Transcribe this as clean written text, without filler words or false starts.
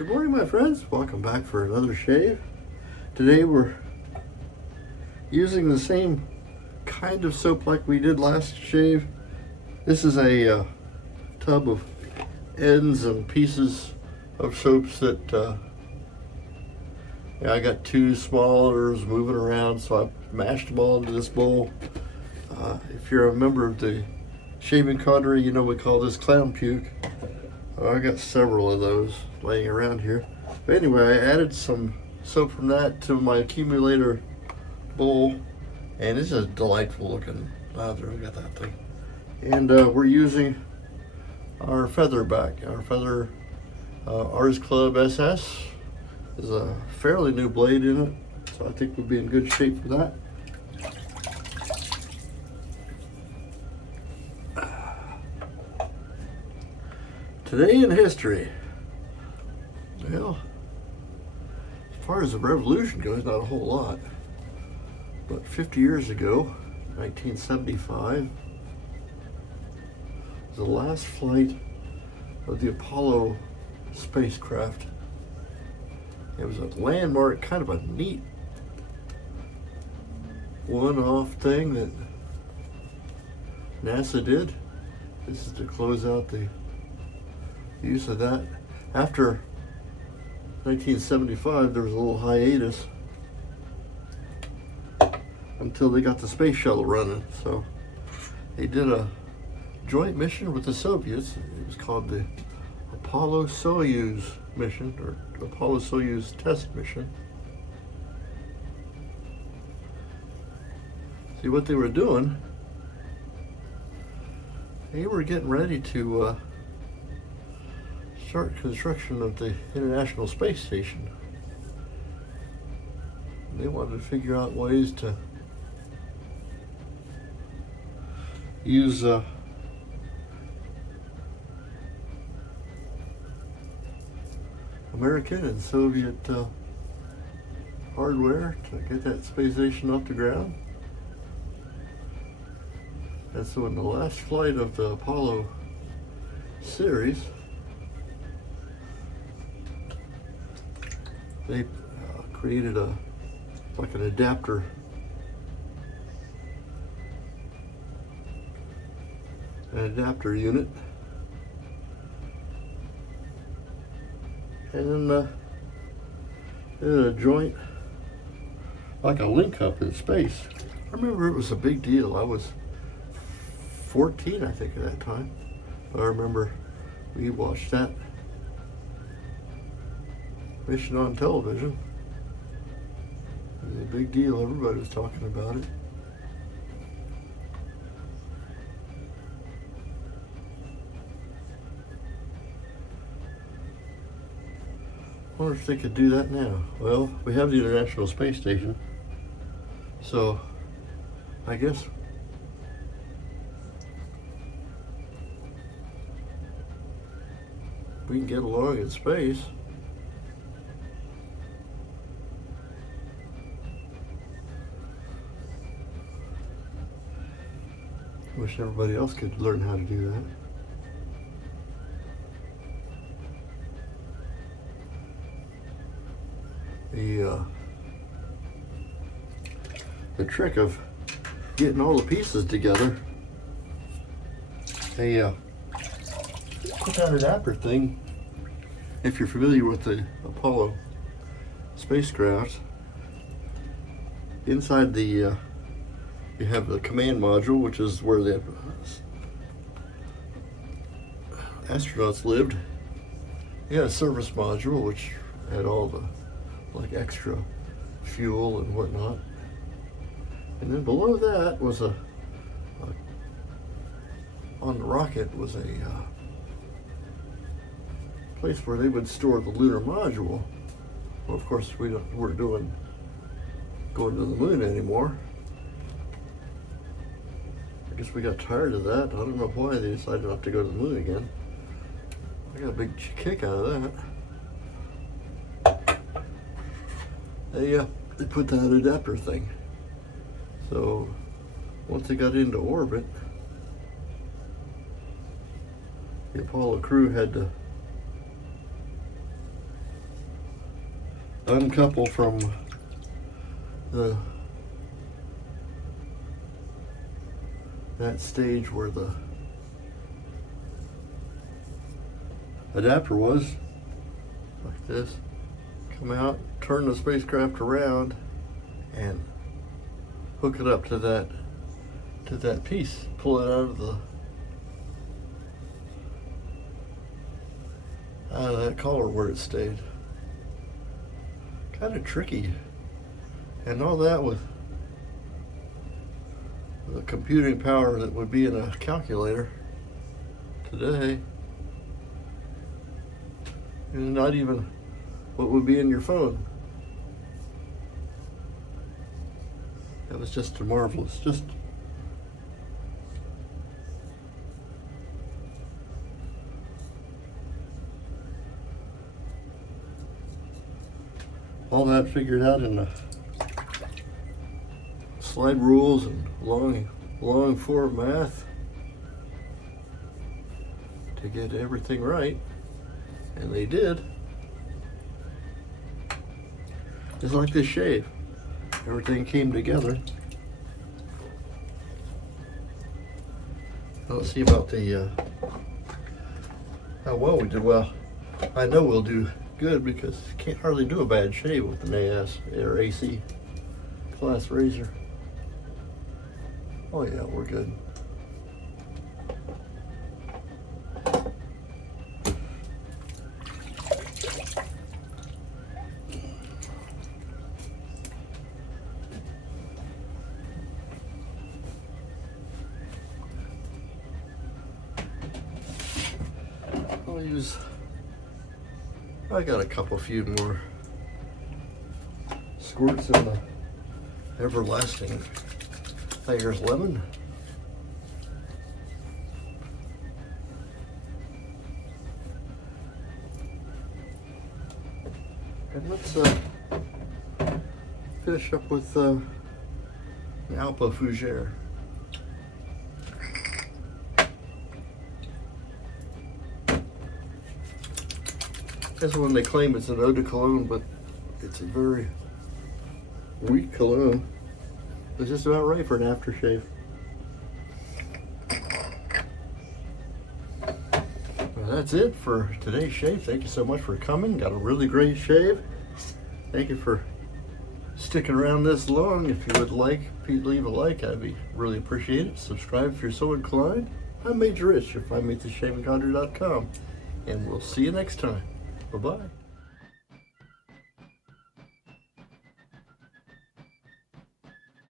Good morning, my friends. Welcome back for another shave. Today we're using the same kind of soap like we did last shave. This is a tub of ends and pieces of soaps that I got two smallers moving around, so I mashed them all into this bowl. If you're a member of the shaving cadre, you know we call this clown puke. I got several of those laying around here. But anyway, I added some soap from that to my accumulator bowl, and it's a delightful looking lather. Look at that thing. And we're using our feather back. Our feather Ars Club SS is a fairly new blade in it, so I think we'll be in good shape for that. Today in history. Well, as far as the revolution goes, not a whole lot. But 50 years ago, 1975, was the last flight of the Apollo spacecraft. It was a landmark, kind of a neat one-off thing that NASA did. This is to close out the use of that. After 1975, there was a little hiatus until they got the space shuttle running. So they did a joint mission with the Soviets. It was called the Apollo-Soyuz mission, or Apollo-Soyuz Test mission. See what they were doing? They were getting ready to start construction of the International Space Station. They wanted to figure out ways to use American and Soviet hardware to get that space station off the ground. And so in the last flight of the Apollo series, they created like an adapter unit, and then did a joint, like a link up in space. I remember it was a big deal. I was 14, I think, at that time. I remember we watched that mission on television. It was a big deal. Everybody was talking about it. I wonder if they could do that now. Well, we have the International Space Station, so I guess we can get along in space. Wish everybody else could learn how to do that. The trick of getting all the pieces together, they put that adapter thing, if you're familiar with the Apollo spacecraft, inside the you have the command module, which is where the astronauts lived. You had a service module, which had all the extra fuel and whatnot. And then below that was on the rocket was a place where they would store the lunar module. Well, of course, we're going to the moon anymore. I guess we got tired of that. I don't know why they decided not to go to the moon again. I got a big kick out of that. They put that adapter thing. So once they got into orbit, the Apollo crew had to uncouple from that stage where the adapter was, like this. Come out, turn the spacecraft around, and hook it up to that piece. Pull it out of that collar where it stayed. Kind of tricky, and all that with the computing power that would be in a calculator today, and not even what would be in your phone. It was just marvelous. Just all that figured out in the slide rules and long form math to get everything right, and they did. Just like this shave, everything came together. Let's see about the how well we did. Well, I know we'll do good because you can't hardly do a bad shave with an AS or AC class razor. Oh yeah, we're good. I got a few more squirts in the everlasting Thayer's lemon. And let's finish up with an Alpha Fougere. This one they claim it's an eau de cologne, but it's a very weak cologne. It's just about right for an aftershave. Well, that's it for today's shave. Thank you so much for coming. Got a really great shave. Thank you for sticking around this long. If you would like, please leave a like. I'd be really appreciate it. Subscribe if you're so inclined. I'm Major Rich. You'll find me at theshavingconjurer.com. And we'll see you next time. Bye-bye.